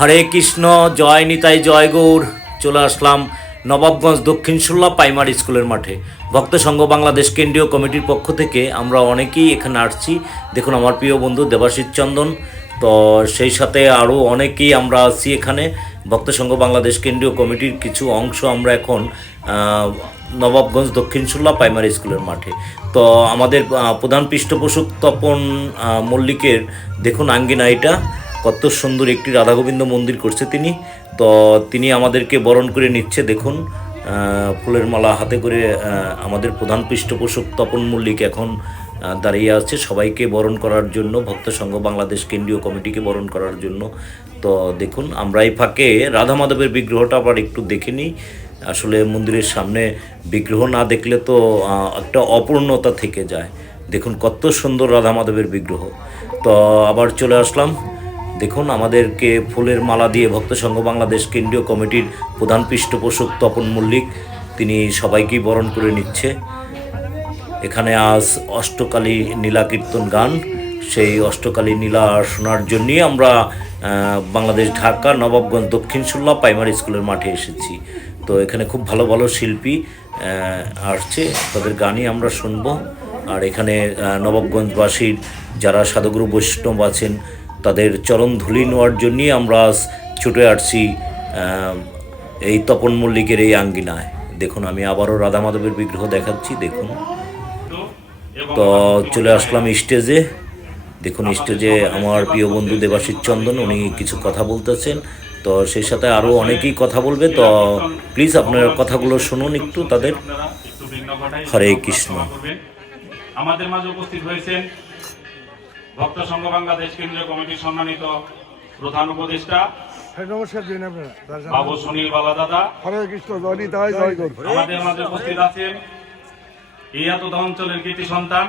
হরে কৃষ্ণ, জয় নিতাই জয় গৌর। চলে আসলাম নবাবগঞ্জ দক্ষিণ সুল্লা প্রাইমারি স্কুলের মাঠে। ভক্ত সংঘ বাংলাদেশ কেন্দ্রীয় কমিটির পক্ষ থেকে আমরা অনেকেই এখানে আসছি। দেখুন আমার প্রিয় বন্ধু দেবাশিস চন্দন। তো সেই সাথে আরও অনেকেই আমরা আছি এখানে। ভক্ত সংঘ বাংলাদেশ কেন্দ্রীয় কমিটির কিছু অংশ আমরা এখন নবাবগঞ্জ দক্ষিণ সুল্লা প্রাইমারি স্কুলের মাঠে। তো আমাদের প্রধান পৃষ্ঠপোষক তপন মল্লিকের, দেখুন আঙ্গিনা এটা কত সুন্দর একটি রাধাগোবিন্দ মন্দির করছে তিনি। তো তিনি আমাদেরকে বরণ করে নিচ্ছে, দেখুন ফুলের মালা হাতে করে আমাদের প্রধান পৃষ্ঠপোষক তপন মল্লিক এখন দাঁড়িয়ে আছে সবাইকে বরণ করার জন্য, ভক্ত সংঘ বাংলাদেশ কেন্দ্রীয় কমিটিকে বরণ করার জন্য। তো দেখুন, আমরা এই ফাঁকে রাধা মাধবের বিগ্রহটা আবার একটু দেখে নিই। আসলে মন্দিরের সামনে বিগ্রহ না দেখলে তো একটা অপূর্ণতা থেকে যায়। দেখুন, কত সুন্দর রাধা মাধবের বিগ্রহ। তো আবার চলে আসলাম। দেখুন, আমাদেরকে ফুলের মালা দিয়ে ভক্ত সংঘ বাংলাদেশ কেন্দ্রীয় কমিটির প্রধান পৃষ্ঠপোষক তপন মল্লিক, তিনি সবাইকেই বরণ করে নিচ্ছে। এখানে আজ অষ্টকালী নীলা কীর্তন গান। সেই অষ্টকালী নীলা শোনার জন্যই আমরা বাংলাদেশ ঢাকা, নবাবগঞ্জ, দক্ষিণ সুল্লা প্রাইমারি স্কুলের মাঠে এসেছি। তো এখানে খুব ভালো ভালো শিল্পী আসছে। তাদের গানই আমরা শুনব। আর এখানে নবাবগঞ্জবাসীর যারা সাধুগুরু বৈষ্ণব আছেন তাদের চরণ ধুলি নেওয়ার জন্যই আমরা ছুটে আসছি এই তপন মল্লিকের এই আঙ্গিনায়। দেখুন, আমি আবারও রাধা মাধবের বিগ্রহ দেখাচ্ছি, দেখুন। তো চলে আসলাম স্টেজে। দেখুন, স্টেজে আমার প্রিয় বন্ধু দেবাশিস চন্দন, উনি কিছু কথা বলতেছেন। তো সেই সাথে আরও অনেকেই কথা বলবে। তো প্লিজ আপনারা কথাগুলো শুনুন একটু তাদের। হরে কৃষ্ণ। আমাদের মাঝে উপস্থিত হয়েছেন ভক্ত সংঘ বাংলাদেশ কেন্দ্রীয় কমিটির সম্মানিত প্রধান উপদেষ্টা হ্যাঁ, নমস্কার দিন আপনারা। বাবু সুনীল বাবা দাদা হরে কৃষ্ণ জয় জয় আমাদের মাঝে উপস্থিত আছেন এতদ অঞ্চলের কৃতি সন্তান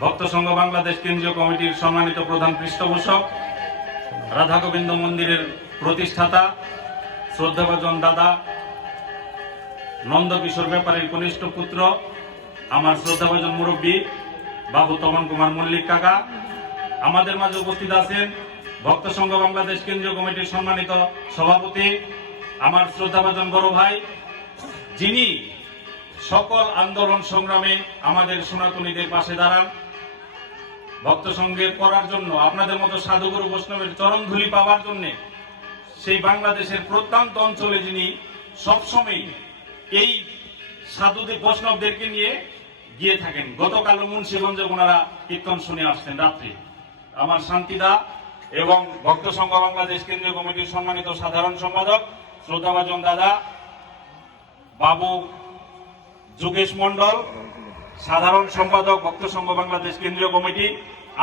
ভক্ত সংঘ বাংলাদেশ কেন্দ্রীয় কমিটির সম্মানিত প্রধান পৃষ্ঠপোষক রাধা গোবিন্দ মন্দিরের প্রতিষ্ঠাতা শ্রদ্ধাভাজন দাদা নন্দকিশোর ব্যাপারীর কনিষ্ঠ পুত্র আমার শ্রদ্ধাভাজন মুরব্বী বাবু তমন কুমার মল্লিক কাকা। আমাদের মাঝে উপস্থিত আছেন ভক্ত সংঘ বাংলাদেশ কেন্দ্রীয় কমিটির সম্মানিত সভাপতি, আমার শ্রদ্ধাভাজন বড় ভাই, যিনি সকল আন্দোলন সংগ্রামে আমাদের সনাতনীদের পাশে দাঁড়ান। ভক্ত সঙ্গের করার জন্য, আপনাদের মতো সাধুগুরু বৈষ্ণবের চরণ ধুলি পাওয়ার জন্য, সেই বাংলাদেশের প্রত্যন্ত অঞ্চলে যিনি সবসময় এই সাধুদের বৈষ্ণবদেরকে নিয়ে গিয়ে থাকেন। গতকাল মুন্সিগঞ্জে ওনারা কীর্তন শুনে আসছেন রাত্রে। আমার শান্তিদা এবং ভক্ত সংঘ বাংলাদেশ কেন্দ্রীয় কমিটির সম্মানিত সাধারণ সম্পাদক, শ্রদ্ধাভাজন দাদা, বাবু যোগেশ মন্ডল সাধারণ সম্পাদক, ভক্ত সংঘ বাংলাদেশ কেন্দ্রীয় কমিটি,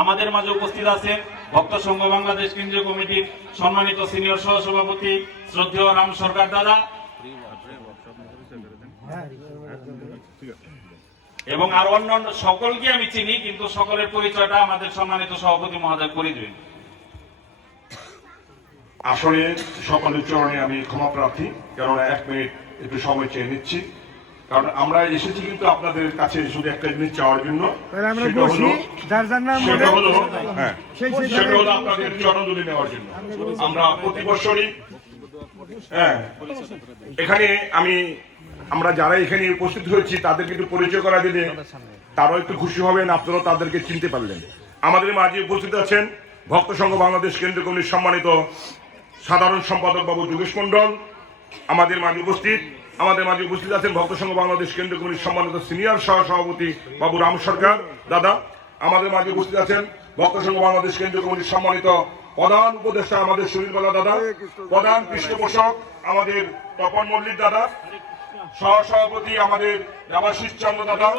আমাদের মাঝে উপস্থিত আছেন ভক্ত সংঘ বাংলাদেশ কেন্দ্রীয় কমিটির সম্মানিত সিনিয়র সহসভাপতি, শ্রদ্ধেয় রাম সরকার দাদা। এবং আর অন্যান্য সকলকে আমি চিনি কিন্তু সকলের পরিচয়টা আমাদের সম্মানিত সভাপতি মহোদয় করে দেবেন। আসলে সকলের চরণে আমি ক্ষমা প্রার্থী কেননা এক মিনিট একটু সময় চেয়ে নিচ্ছি। কারণ আমরা এসেছি কিন্তু আপনাদের কাছে শুধু একটা জিনিস চাওয়ার জন্য সেটা হলো হ্যাঁ। সেই সেই সেটা হলো আপনাদের চরণদুলি নেওয়ার জন্য। আমরা প্রতি বছরই হ্যাঁ। এখানে আমি আমরা যারা এখানে উপস্থিত হয়েছি, তাদেরকে একটু পরিচয় করা দিলে তারাও একটু খুশি হবেন, আপনারাও তাদেরকে চিনতে পারলেন। আমাদের মাঝে উপস্থিত আছেন ভক্ত সংঘ বাংলাদেশ কেন্দ্রীয় কমিটির সম্মানিত সাধারণ সম্পাদক বাবু যোগেশ মন্ডল আমাদের মাঝে উপস্থিত, আমাদের মাঝে উপস্থিত আছেন ভক্ত সংঘ বাংলাদেশ কেন্দ্রীয় কমিটির সম্মানিত সিনিয়র সহ সভাপতি বাবু রাম সরকার। দাদা, আমাদের মাঝে উপস্থিত আছেন ভক্ত সংঘ বাংলাদেশ কেন্দ্রীয় কমিটির সম্মানিত প্রধান উপদেষ্টা আমাদের সুনীল বালা দাদা, প্রধান পৃষ্ঠপোষক আমাদের তপন মল্লিক দাদা সহ সভাপতি আমাদের রামাশিস চন্দ্র দাদা।